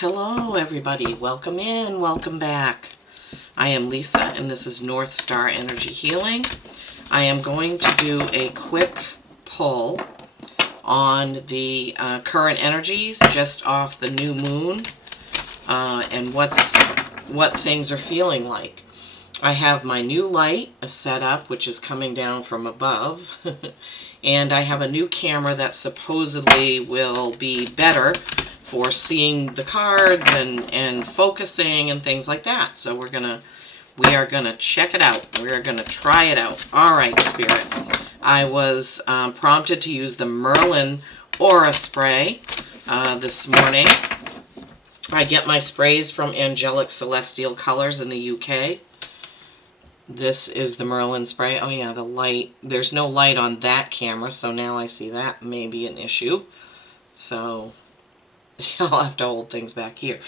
Hello everybody, welcome in, welcome back. I am Lisa and this is North Star Energy Healing. I am going to do a quick pull on the current energies just off the new moon and what things are feeling like. I have my new light set up, which is coming down from above, and I have a new camera that supposedly will be better for seeing the cards and focusing and things like that. So we are gonna check it out. We are gonna try it out. All right, Spirit. I was prompted to use the Merlin Aura Spray this morning. I get my sprays from Angelic Celestial Colors in the UK. This is the Merlin spray. Oh yeah, the light. There's no light on that camera, so now I see that may be an issue. So I'll have to hold things back here.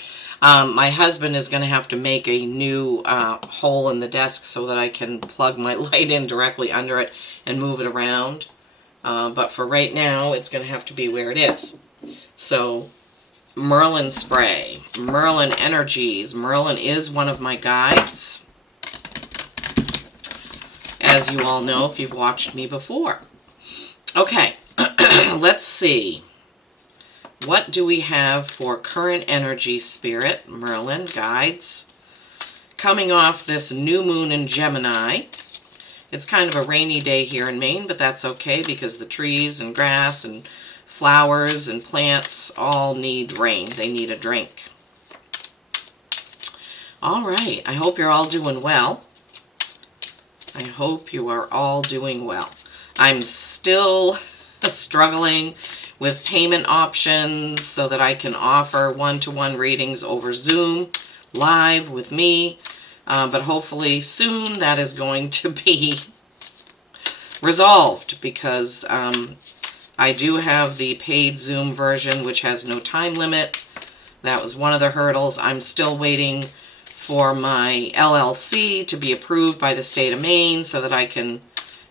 My husband is going to have to make a new hole in the desk so that I can plug my light in directly under it and move it around. But for right now, it's going to have to be where it is. So Merlin spray, Merlin energies. Merlin is one of my guides, as you all know if you've watched me before. Okay, let's see. What do we have for current energy, Spirit, Merlin, guides? Coming off this new moon in Gemini. It's kind of a rainy day here in Maine, but that's okay because the trees and grass and flowers and plants all need rain. They need a drink. All right, I hope you're all doing well. I hope you are all doing well. I'm still struggling with payment options so that I can offer one-to-one readings over Zoom live with me. But hopefully soon that is going to be resolved because I do have the paid Zoom version which has no time limit. That was one of the hurdles. I'm still waiting for my LLC to be approved by the state of Maine so that I can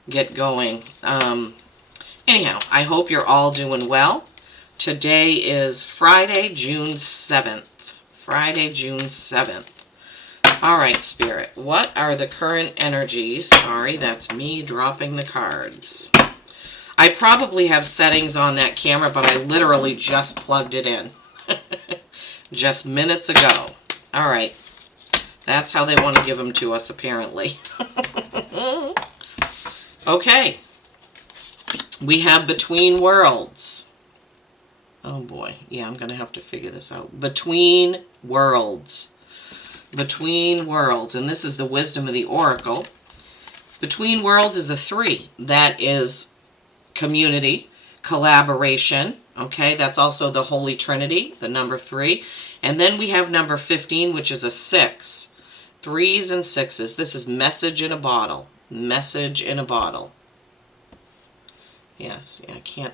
get going. Anyhow, I hope you're all doing well. Today is Friday, June 7th. Friday, June 7th. All right, Spirit, what are the current energies? Sorry, that's me dropping the cards. I probably have settings on that camera, but I literally just plugged it in just minutes ago. All right. That's how they want to give them to us, apparently. Okay. We have Between Worlds. Oh boy. Yeah, I'm going to have to figure this out. Between Worlds. Between Worlds. And this is the wisdom of the Oracle. Between Worlds is a 3. That is community, collaboration. Okay, that's also the Holy Trinity, the number 3. And then we have number 15, which is a 6. 3s and 6s. This is message in a bottle. Message in a bottle. Yes, I can't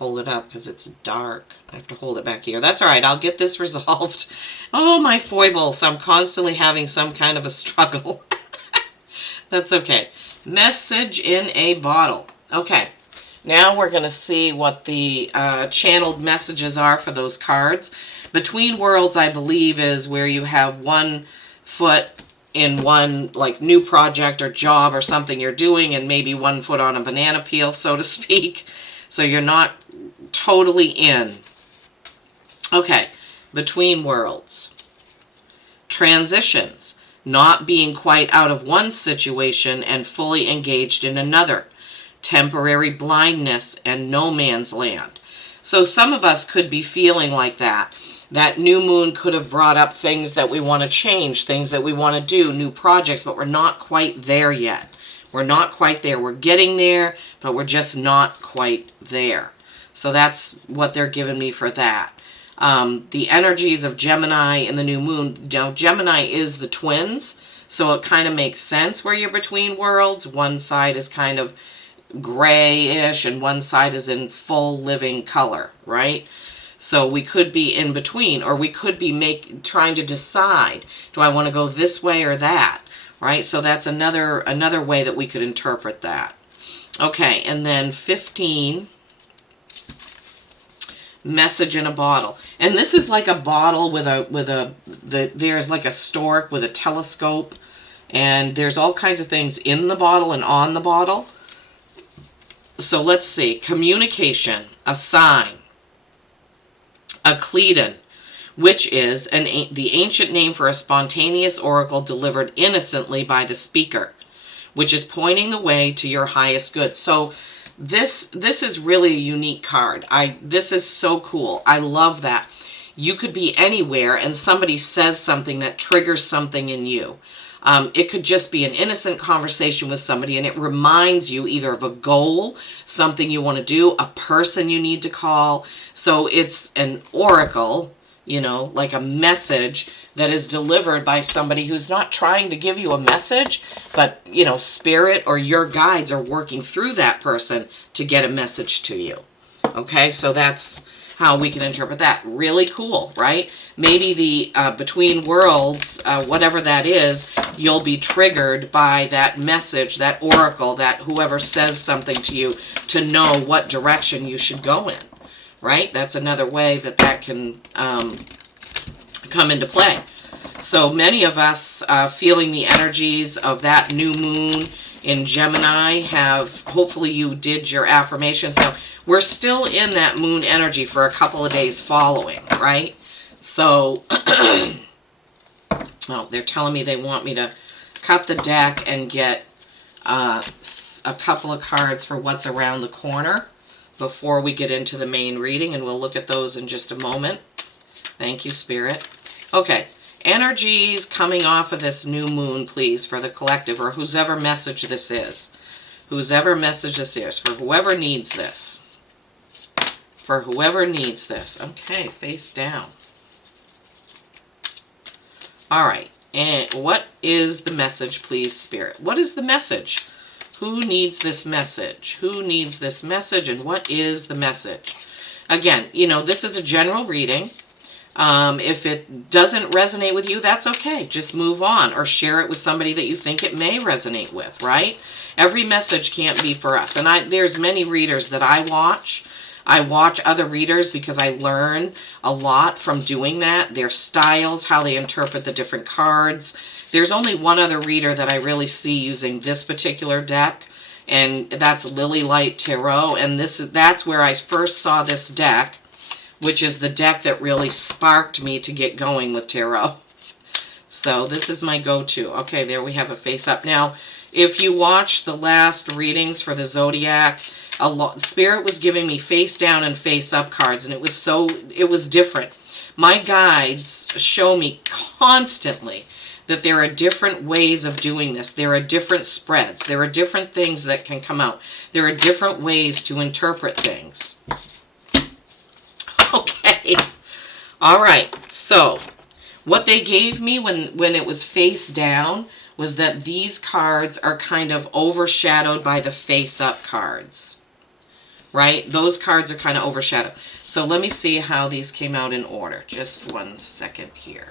hold it up because it's dark. I have to hold it back here. That's all right. I'll get this resolved. Oh, my foibles. I'm constantly having some kind of a struggle. That's okay. Message in a bottle. Okay. Now we're going to see what the channeled messages are for those cards. Between Worlds, I believe, is where you have one foot in one like new project or job or something you're doing and maybe one foot on a banana peel, so to speak. So you're not totally in. Okay, Between Worlds. Transitions. Not being quite out of one situation and fully engaged in another. Temporary blindness and no man's land. So some of us could be feeling like that. That new moon could have brought up things that we want to change, things that we want to do, new projects, but we're not quite there yet. We're not quite there. We're getting there, but we're just not quite there. So that's what they're giving me for that. The energies of Gemini and the new moon. Now, Gemini is the twins, so it kind of makes sense where you're between worlds. One side is kind of grayish and one side is in full living color, right? So we could be in between, or we could be trying to decide, do I want to go this way or that, right? So that's another way that we could interpret that. Okay, and then 15, message in a bottle. And this is like a bottle with there's like a stork with a telescope, and there's all kinds of things in the bottle and on the bottle. So let's see. Communication, a sign, a Cleton, which is the ancient name for a spontaneous oracle delivered innocently by the speaker, which is pointing the way to your highest good. So this is really a unique card. This is so cool. I love that. You could be anywhere and somebody says something that triggers something in you. It could just be an innocent conversation with somebody, and it reminds you either of a goal, something you want to do, a person you need to call. So it's an oracle, you know, like a message that is delivered by somebody who's not trying to give you a message, but, you know, spirit or your guides are working through that person to get a message to you. Okay, so that's how we can interpret that. Really cool, right? Maybe the between worlds, whatever that is, you'll be triggered by that message, that oracle, that whoever says something to you to know what direction you should go in, right? That's another way that can come into play. So many of us feeling the energies of that new moon in Gemini hopefully you did your affirmations. Now, we're still in that moon energy for a couple of days following, right? So, well, they're telling me they want me to cut the deck and get a couple of cards for what's around the corner before we get into the main reading, and we'll look at those in just a moment. Thank you, Spirit. Okay. Energies coming off of this new moon, please, for the collective, or whoever message this is. Whoever message this is, for whoever needs this. For whoever needs this. Okay, face down. All right, and what is the message, please, Spirit? What is the message? Who needs this message? Who needs this message, and what is the message? Again, you know, this is a general reading. If it doesn't resonate with you, that's okay. Just move on or share it with somebody that you think it may resonate with, right? Every message can't be for us. And there's many readers that I watch. I watch other readers because I learn a lot from doing that. Their styles, how they interpret the different cards. There's only one other reader that I really see using this particular deck, and that's Lily Light Tarot. And that's where I first saw this deck, which is the deck that really sparked me to get going with tarot. So this is my go-to. Okay, there we have a face up. Now, if you watch the last readings for the Zodiac, Spirit was giving me face down and face up cards, and it was different. My guides show me constantly that there are different ways of doing this. There are different spreads. There are different things that can come out. There are different ways to interpret things. Okay. All right. So what they gave me when it was face down was that these cards are kind of overshadowed by the face up cards. Right? Those cards are kind of overshadowed. So let me see how these came out in order. Just 1 second here.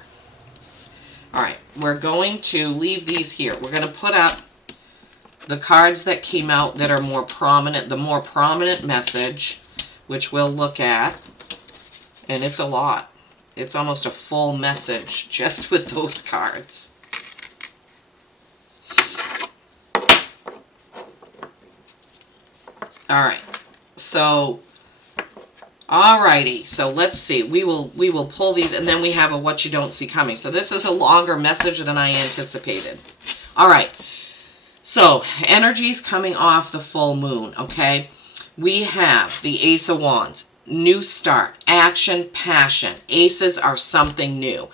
All right. We're going to leave these here. We're going to put up the cards that came out that are more prominent, the more prominent message, which we'll look at. And it's a lot. It's almost a full message just with those cards. All right. So, alrighty. So let's see. We will pull these, and then we have a what you don't see coming. So this is a longer message than I anticipated. All right. So energies coming off the full moon. Okay. We have the Ace of Wands. New start, action, passion. Aces are something new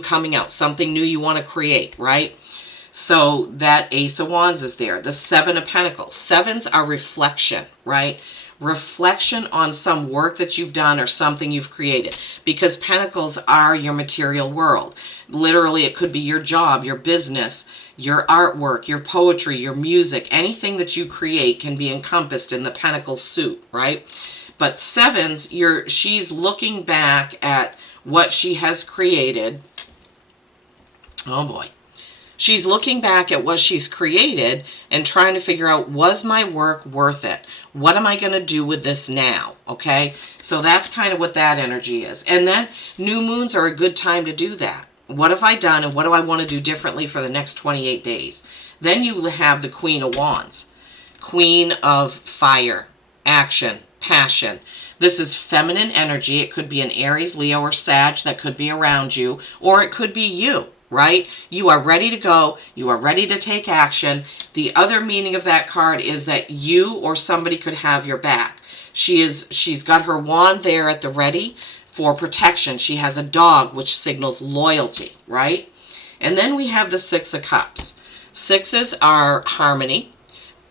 coming out, something new you want to create, right? So that Ace of Wands is there. The Seven of Pentacles. Sevens are reflection, right? Reflection on some work that you've done or something you've created, because Pentacles are your material world. Literally, it could be your job, your business, your artwork, your poetry, your music. Anything that you create can be encompassed in the Pentacles suit, right? But sevens, she's looking back at what she has created. Oh boy. She's looking back at what she's created and trying to figure out, was my work worth it? What am I going to do with this now? Okay, so that's kind of what that energy is. And then new moons are a good time to do that. What have I done and what do I want to do differently for the next 28 days? Then you have the Queen of Wands. Queen of fire, action, passion. This is feminine energy. It could be an Aries, Leo, or Sag that could be around you, or it could be you, right? You are ready to go. You are ready to take action. The other meaning of that card is that you or somebody could have your back. She's got her wand there at the ready for protection. She has a dog, which signals loyalty, right? And then we have the Six of Cups. Sixes are harmony.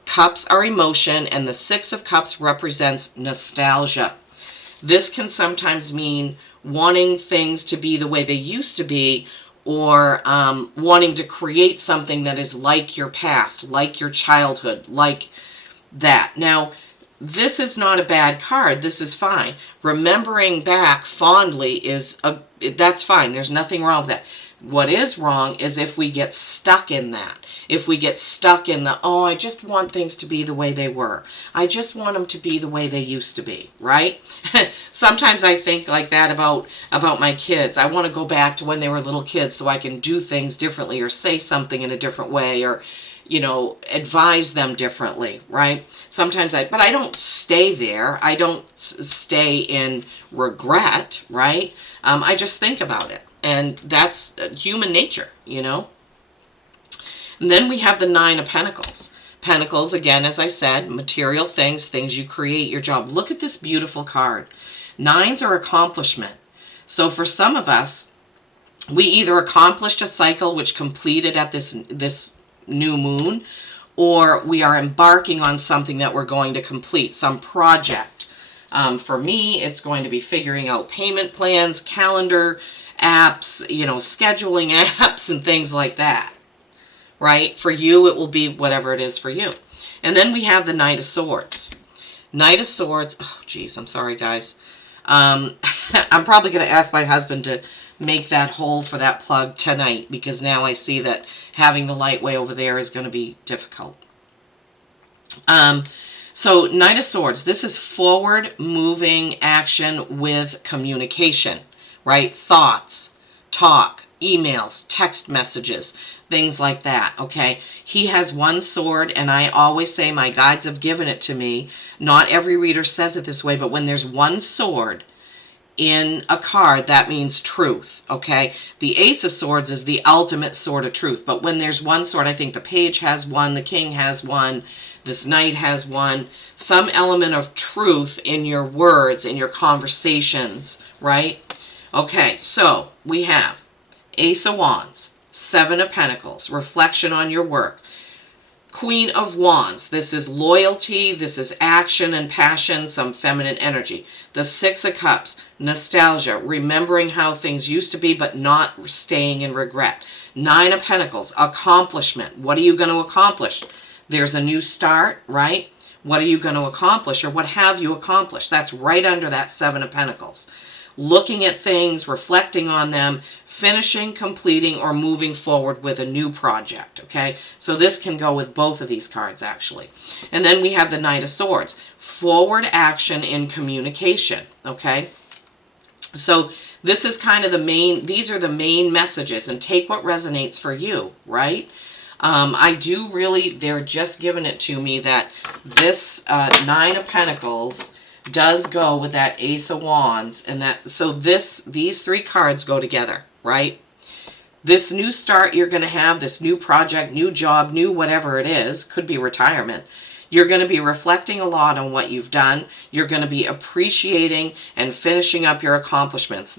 Cups are emotion, and the Six of Cups represents nostalgia. This can sometimes mean wanting things to be the way they used to be, or wanting to create something that is like your past, like your childhood, like that. Now, this is not a bad card. This is fine. Remembering back fondly that's fine. There's nothing wrong with that. What is wrong is if we get stuck in that. If we get stuck in oh, I just want things to be the way they were. I just want them to be the way they used to be, right? Sometimes I think like that about my kids. I want to go back to when they were little kids so I can do things differently or say something in a different way or, advise them differently, right? But I don't stay there. I don't stay in regret, right? I just think about it. And that's human nature, And then we have the Nine of Pentacles. Pentacles, again, as I said, material things, things you create, your job. Look at this beautiful card. Nines are accomplishment. So for some of us, we either accomplished a cycle which completed at this new moon, or we are embarking on something that we're going to complete, some project. For me, it's going to be figuring out payment plans, calendar apps, scheduling apps and things like that, right? For you, it will be whatever it is for you. And then we have the Knight of Swords. Knight of Swords, oh geez, I'm sorry guys. I'm probably going to ask my husband to make that hole for that plug tonight, because now I see that having the light way over there is going to be difficult. So Knight of Swords, this is forward moving action with communication, right? Thoughts, talk, emails, text messages, things like that, okay? He has one sword, and I always say my guides have given it to me. Not every reader says it this way, but when there's one sword in a card, that means truth, okay? The Ace of Swords is the ultimate sword of truth, but when there's one sword, I think the Page has one, the King has one, this Knight has one, some element of truth in your words, in your conversations, right? Okay, so we have Ace of Wands, Seven of Pentacles, reflection on your work. Queen of Wands, this is loyalty, this is action and passion, some feminine energy. The Six of Cups, nostalgia, remembering how things used to be but not staying in regret. Nine of Pentacles, accomplishment. What are you going to accomplish? There's a new start, right? What are you going to accomplish, or what have you accomplished? That's right under that Seven of Pentacles. Looking at things, reflecting on them, finishing, completing, or moving forward with a new project, okay? So this can go with both of these cards, actually. And then we have the Knight of Swords, forward action in communication, okay? So this is kind of these are the main messages, and take what resonates for you, right? They're just giving it to me that this Nine of Pentacles does go with that Ace of Wands, and these three cards go together, right? This new start you're going to have, this new project, new job, new whatever it is, could be retirement. You're going to be reflecting a lot on what you've done. You're going to be appreciating and finishing up your accomplishments.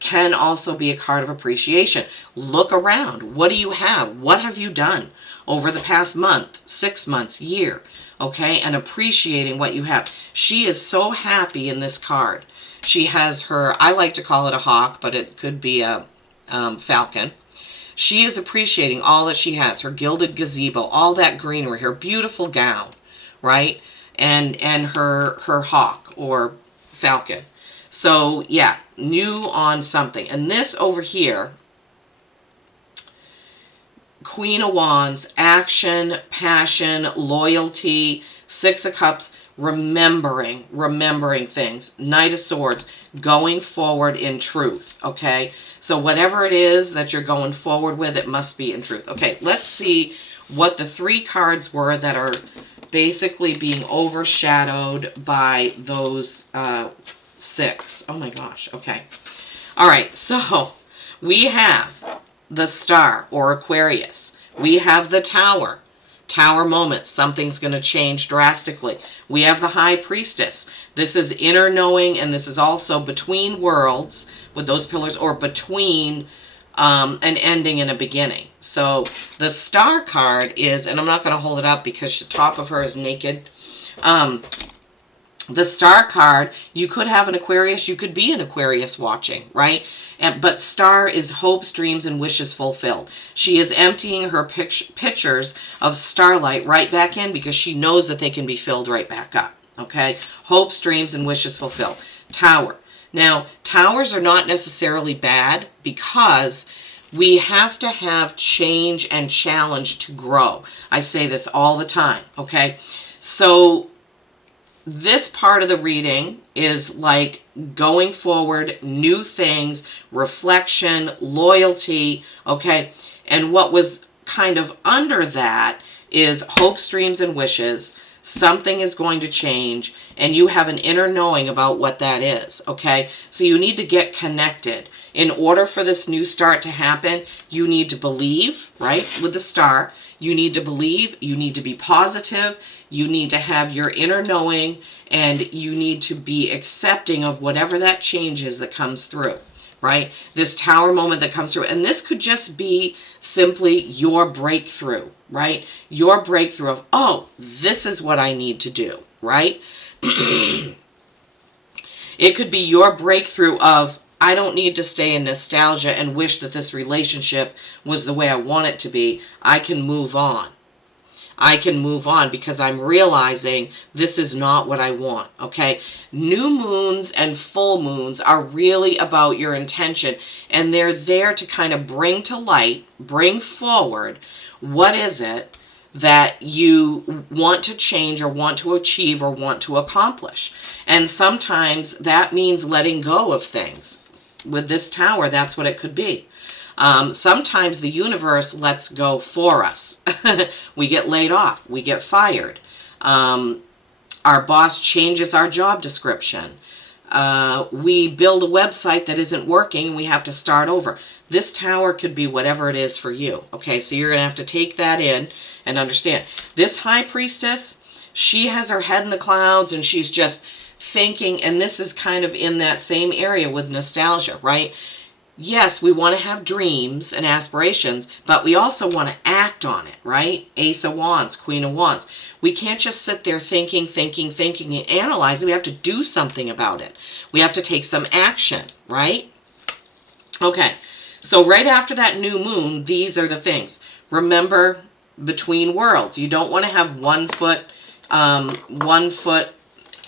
Can also be a card of appreciation. Look around. What do you have? What have you done over the past month, 6 months, year? Okay, and appreciating what you have. She is so happy in this card. She has I like to call it a hawk, but it could be a falcon. She is appreciating all that she has, her gilded gazebo, all that greenery, her beautiful gown, right? And her hawk or falcon. So yeah, new on something. And this over here, Queen of Wands, action, passion, loyalty. Six of Cups, remembering things. Knight of Swords, going forward in truth, okay? So whatever it is that you're going forward with, it must be in truth. Okay, let's see what the 3 cards were that are basically being overshadowed by those 6. Oh my gosh, okay. All right, so we have the Star or Aquarius. We have the Tower. Tower moment. Something's going to change drastically. We have the High Priestess. This is inner knowing, and this is also between worlds with those pillars, or between an ending and a beginning. So the Star card is, and I'm not going to hold it up because the top of her is naked. The Star card, you could have an Aquarius, you could be an Aquarius watching, right? But Star is hopes, dreams, and wishes fulfilled. She is emptying her pictures of starlight right back in because she knows that they can be filled right back up, okay? Hopes, dreams, and wishes fulfilled. Tower. Now, towers are not necessarily bad because we have to have change and challenge to grow. I say this all the time, okay? So this part of the reading is like going forward, new things, reflection, loyalty, okay? And what was kind of under that is hopes, dreams, and wishes. Something is going to change, and you have an inner knowing about what that is, okay? So you need to get connected. In order for this new start to happen, you need to believe, right, with the Star. You need to believe, you need to be positive, you need to have your inner knowing, and you need to be accepting of whatever that change is that comes through, right? This Tower moment that comes through. And this could just be simply your breakthrough, right? Your breakthrough of, oh, this is what I need to do, right? It could be your breakthrough of, I don't need to stay in nostalgia and wish that this relationship was the way I want it to be. I can move on. I can move on because I'm realizing this is not what I want, okay? New moons and full moons are really about your intention, and they're there to kind of bring to light, bring forward, what is it that you want to change or want to achieve or want to accomplish. And sometimes that means letting go of things. With this Tower, that's what it could be. Sometimes the universe lets go for us. We get laid off. We get fired. Our boss changes our job description. We build a website that isn't working and we have to start over. This Tower could be whatever it is for you. Okay, so you're going to have to take that in and understand. This High Priestess, she has her head in the clouds and she's just thinking, and this is kind of in that same area with nostalgia, right? Yes, we want to have dreams and aspirations, but we also want to act on it, right? Ace of Wands, Queen of Wands. We can't just sit there thinking, and analyzing. We have to do something about it. We have to take some action, right? Okay, so right after that new moon, these are the things. Remember, between worlds. You don't want to have one foot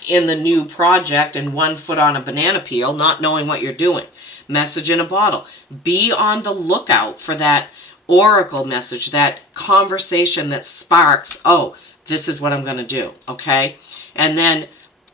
in the new project and 1 foot on a banana peel, not knowing what you're doing. Message in a bottle. Be on the lookout for that oracle message, that conversation that sparks, oh, this is what I'm going to do, okay? And then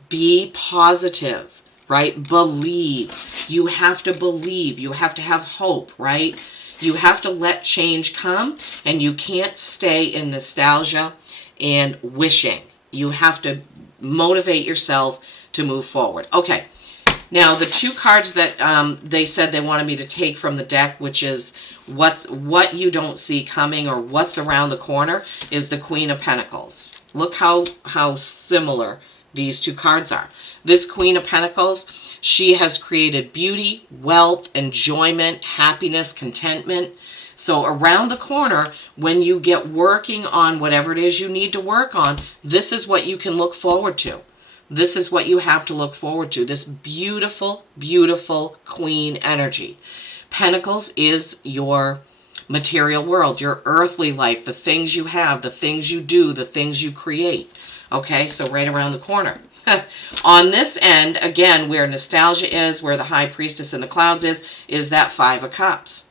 be positive, right? Believe. You have to believe. You have to have hope, right? You have to let change come, and you can't stay in nostalgia and wishing. You have to motivate yourself to move forward. Okay, now the 2 cards that they said they wanted me to take from the deck, which is what you don't see coming or what's around the corner, is the Queen of Pentacles. Look how similar these 2 cards are. This Queen of Pentacles, she has created beauty, wealth, enjoyment, happiness, contentment. So around the corner, when you get working on whatever it is you need to work on, this is what you can look forward to. This is what you have to look forward to. This beautiful, beautiful Queen energy. Pentacles is your material world, your earthly life, the things you have, the things you do, the things you create. Okay, so right around the corner. On this end, again, where nostalgia is, where the High Priestess in the clouds is that 5 of Cups.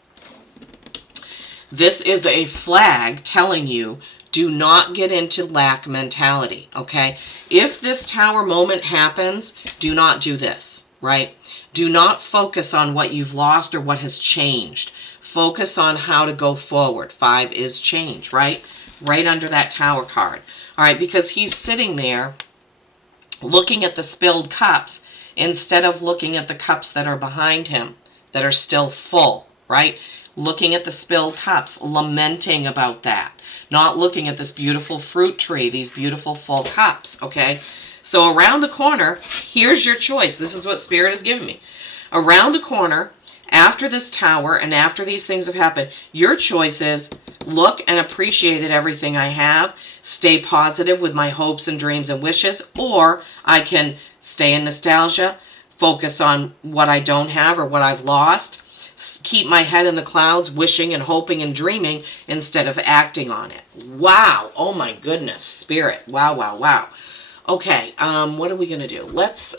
This is a flag telling you, do not get into lack mentality, okay? If this Tower moment happens, do not do this, right? Do not focus on what you've lost or what has changed. Focus on how to go forward. 5 is change, right? Right under that Tower card. All right, because he's sitting there looking at the spilled cups instead of looking at the cups that are behind him that are still full, right? Looking at the spilled cups, lamenting about that. Not looking at this beautiful fruit tree, these beautiful full cups, okay? So around the corner, here's your choice. This is what Spirit has given me. Around the corner, after this Tower and after these things have happened, your choice is look and appreciate everything I have, stay positive with my hopes and dreams and wishes, or I can stay in nostalgia, focus on what I don't have or what I've lost, keep my head in the clouds, wishing and hoping and dreaming instead of acting on it. Wow. Oh my goodness, Spirit. Wow, wow, wow. Okay, what are we going to do? Let's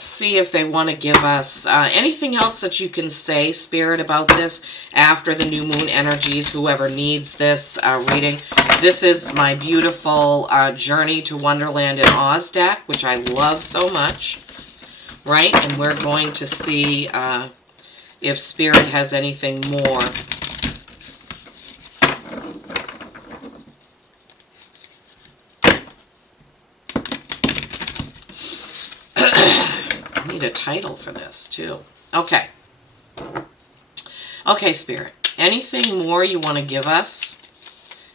see if they want to give us anything else that you can say, Spirit, about this after the new moon energies, whoever needs this reading. This is my beautiful Journey to Wonderland in Oz deck, which I love so much, right? And we're going to see if Spirit has anything more. I need a title for this too. Okay. Okay, Spirit. Anything more you want to give us?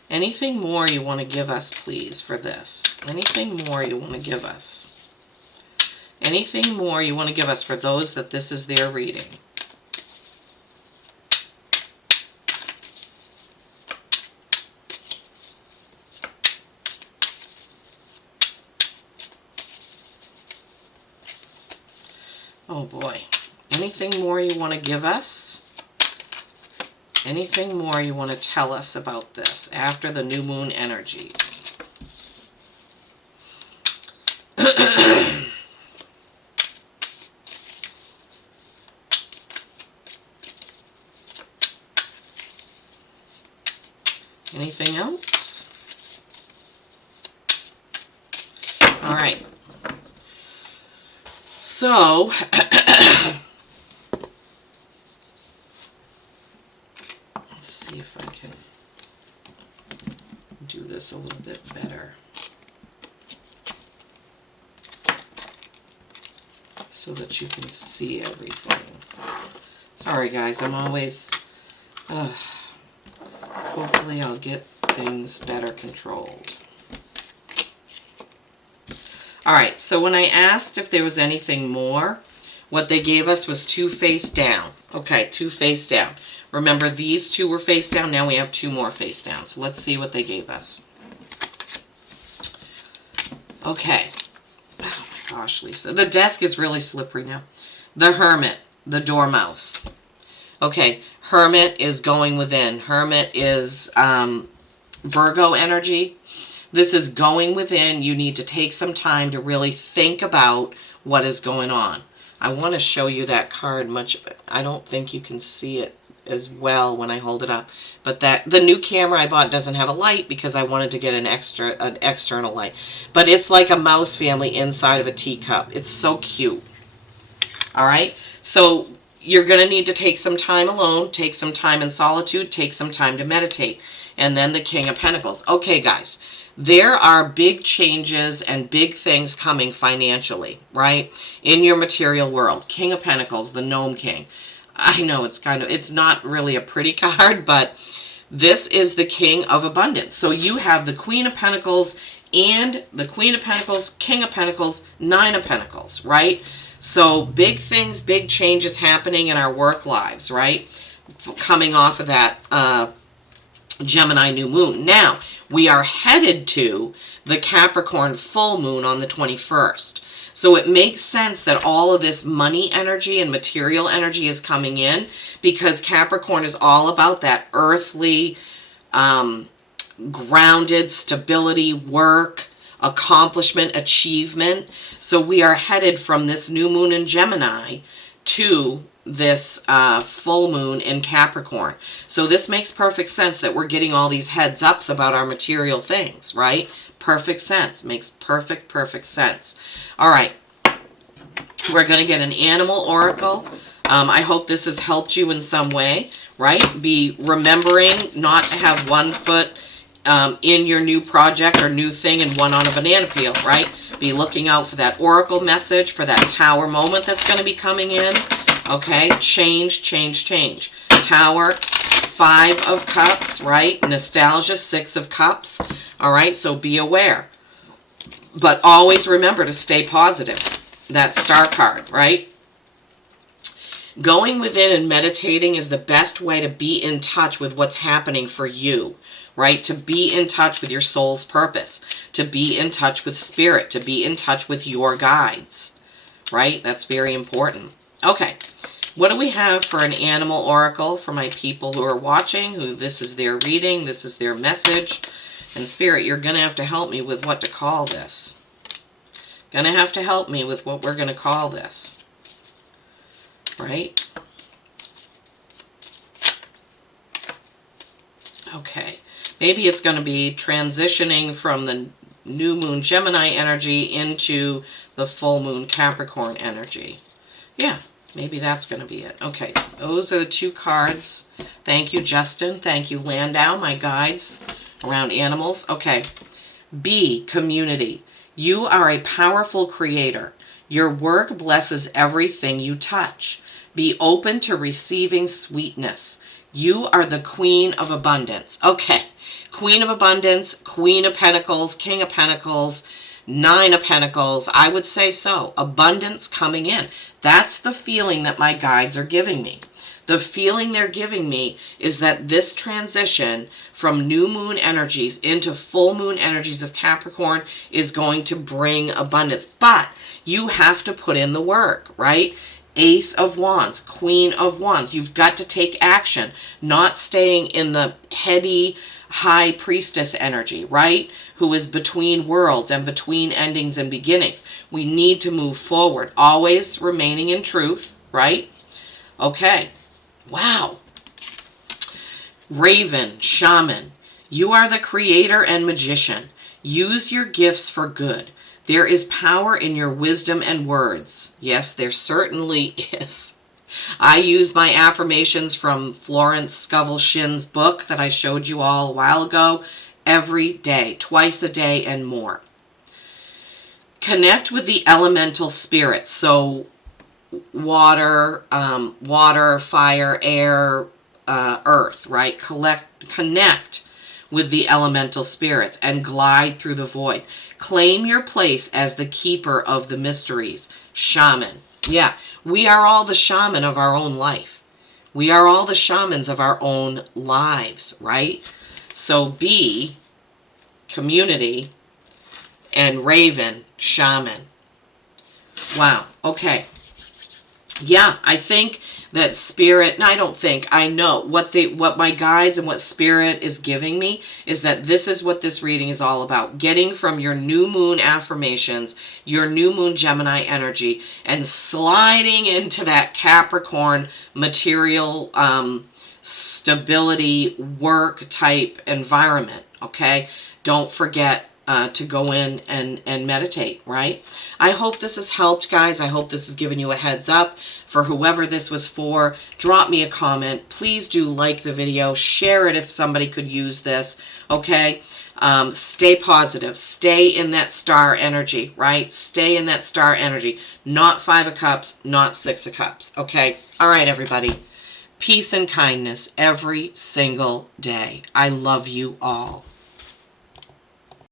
Anything more you want to give us, please, for this? Anything more you want to give us? Anything more you want to give us for those that this is their reading? Oh boy. Anything more you want to give us? Anything more you want to tell us about this after the new moon energies? Anything else? All right. So, let's see if I can do this a little bit better so that you can see everything. Sorry guys, I'm always, hopefully I'll get things better controlled. All right, so when I asked if there was anything more, what they gave us was 2 face down. Okay, 2 face down. Remember, these 2 were face down. Now we have 2 more face down. So let's see what they gave us. Okay. Oh my gosh, Lisa. The desk is really slippery now. The Hermit, the Dormouse. Okay, Hermit is going within. Hermit is Virgo energy. This is going within. You need to take some time to really think about what is going on. I want to show you that card much. I don't think you can see it as well when I hold it up. But the new camera I bought doesn't have a light because I wanted to get an external light. But it's like a mouse family inside of a teacup. It's so cute. All right. So you're going to need to take some time alone, take some time in solitude, take some time to meditate. And then the King of Pentacles. Okay, guys. There are big changes and big things coming financially, right? In your material world. King of Pentacles, the Gnome King. I know it's not really a pretty card, but this is the King of Abundance. So you have the Queen of Pentacles and the Queen of Pentacles, King of Pentacles, 9 of Pentacles, right? So big things, big changes happening in our work lives, right? Coming off of that Gemini new moon. Now, we are headed to the Capricorn full moon on the 21st. So it makes sense that all of this money energy and material energy is coming in because Capricorn is all about that earthly, grounded stability, work, accomplishment, achievement. So we are headed from this new moon in Gemini to this full moon in Capricorn. So this makes perfect sense that we're getting all these heads ups about our material things, right? Perfect sense. Makes perfect sense. All right. We're going to get an animal oracle. I hope this has helped you in some way, right? Be remembering not to have one foot in your new project or new thing and one on a banana peel, right? Be looking out for that oracle message, for that tower moment that's going to be coming in. Okay, change. Tower, 5 of Cups, right? Nostalgia, 6 of Cups. All right, so be aware. But always remember to stay positive. That Star card, right? Going within and meditating is the best way to be in touch with what's happening for you, right? To be in touch with your soul's purpose, to be in touch with spirit, to be in touch with your guides, right? That's very important. Okay, what do we have for an animal oracle for my people who are watching, who this is their reading, this is their message? And Spirit, you're going to have to help me with what to call this. Going to have to help me with what we're going to call this. Right? Okay. Maybe it's going to be transitioning from the new moon Gemini energy into the full moon Capricorn energy. Yeah. Maybe that's going to be it. Okay, those are the 2 cards. Thank you, Justin. Thank you, Landau, my guides around animals. Okay, B, community. You are a powerful creator. Your work blesses everything you touch. Be open to receiving sweetness. You are the Queen of Abundance. Okay, Queen of Abundance, Queen of Pentacles, King of Pentacles, 9 of Pentacles. I would say so. Abundance coming in. That's the feeling that my guides are giving me. The feeling they're giving me is that this transition from new moon energies into full moon energies of Capricorn is going to bring abundance. But you have to put in the work, right? Ace of Wands, Queen of Wands. You've got to take action, not staying in the heady High Priestess energy, right? Who is between worlds and between endings and beginnings. We need to move forward, always remaining in truth, right? Okay. Wow. Raven, Shaman. You are the creator and magician. Use your gifts for good. There is power in your wisdom and words. Yes, there certainly is. I use my affirmations from Florence Scovel Shinn's book that I showed you all a while ago every day, twice a day and more. Connect with the elemental spirits. So water, fire, air, earth, right? Connect with the elemental spirits and glide through the void. Claim your place as the keeper of the mysteries. Shaman. Yeah, we are all the shaman of our own life. We are all the shamans of our own lives, right? So be community and Raven, shaman. Wow, okay. Yeah, I think that spirit, no, I don't think, I know what my guides and what spirit is giving me is that this is what this reading is all about. Getting from your new moon affirmations, your new moon Gemini energy, and sliding into that Capricorn material stability work type environment, okay? Don't forget to go in and meditate, right? I hope this has helped, guys. I hope this has given you a heads up. For whoever this was for, drop me a comment. Please do like the video. Share it if somebody could use this, okay? Stay positive. Stay in that star energy, right? Stay in that star energy. Not 5 of Cups, not 6 of Cups, okay? All right, everybody. Peace and kindness every single day. I love you all.